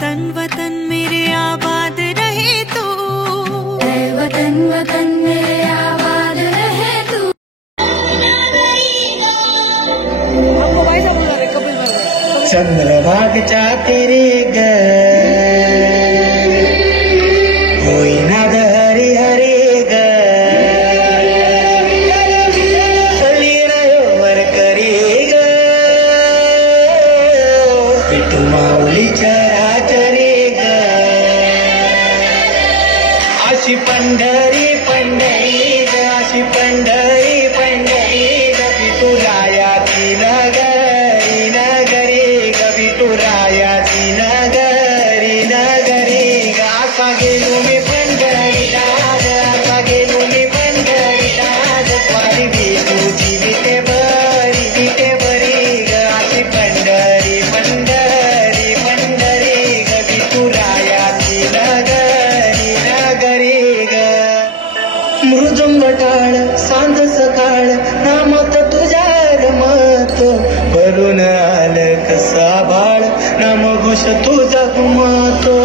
वतन वतन मेरे आबाद रहे तू, ऐ वतन वतन मेरे आबाद रहे तू। आपको भाई साहब बोल रहे कपिल भाई। चंद्रभागच्या तेरे ग होईना ग हरी हरी ग वर करी ग विठू माऊलीच्या राजरी ग अशी पंढरी पंढरी ग अशी पंढरी पंढरी ग विठुरायाची नगरी नगरी ग विठुरायाची नगरी नगरी ग असा गेलो मी पंढरीला असा गेलो मी पंढरीला स्वारी विठूची विटे बरी ग अशी पंढरी पंढरी पंढरी ग विठुरायाची नगरी नगरी ग मृदुंग टाळ सांज सकाळ नामात तुझ्या रमत भरून आलं कसा बाळ नाम घोष तुझा घुमतो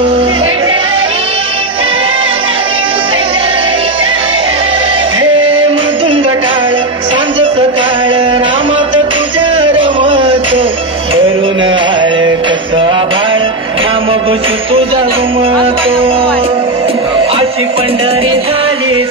हे मृदुंग टाळ सांज सकाळ नामात तुझ्या रमत भरून आलं कसा बाळ नाम घोष तुझा घुमतो अशी पंढरी झाली